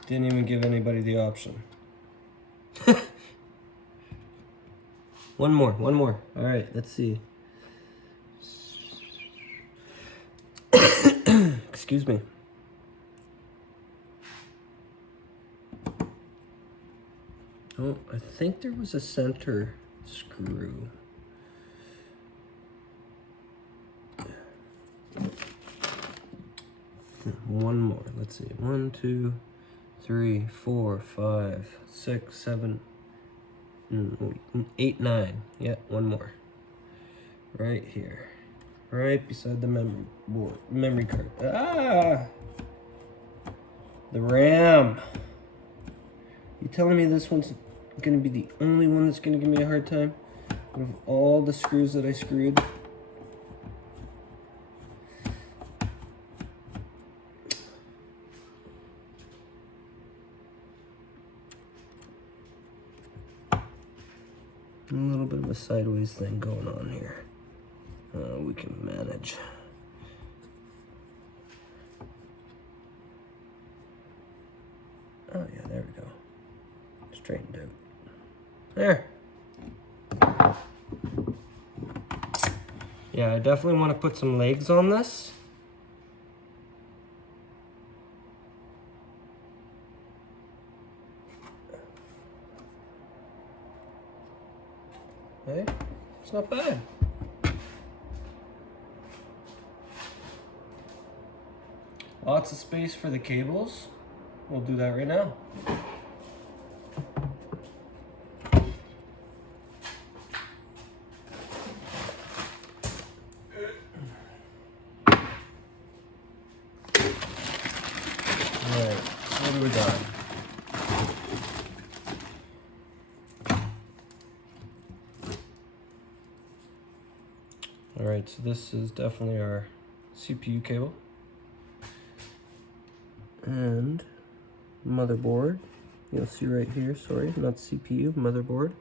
Didn't even give anybody the option. One more. All right, let's see. Excuse me. Oh, I think there was a center screw. One more. Let's see. 1, 2, 3, 4, 5, 6, 7, 8, 9. Yeah, one more. right here, right beside the memory card. Ah, the RAM. You telling me this one's gonna be the only one that's gonna give me a hard time? Out of all the screws that I screwed. A little bit of a sideways thing going on here. We can manage. Oh yeah, there we go. Straightened out. There. Yeah, I definitely want to put some legs on this. Hey, it's not bad. Lots of space for the cables. We'll do that right now. Alright, so what do we got? Alright, so this is definitely our CPU cable. And motherboard. You'll see right here, sorry, not CPU, motherboard.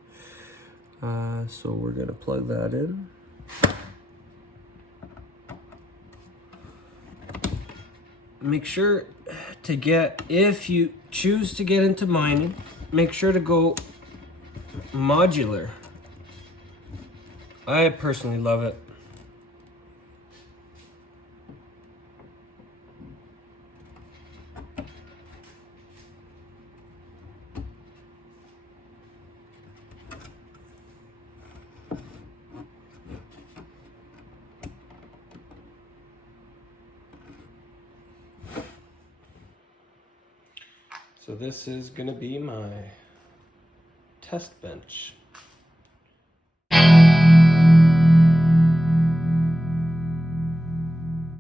So we're gonna plug that in. Make sure to get, if you choose to get into mining, make sure to go modular. I personally love it. So this is gonna be my test bench.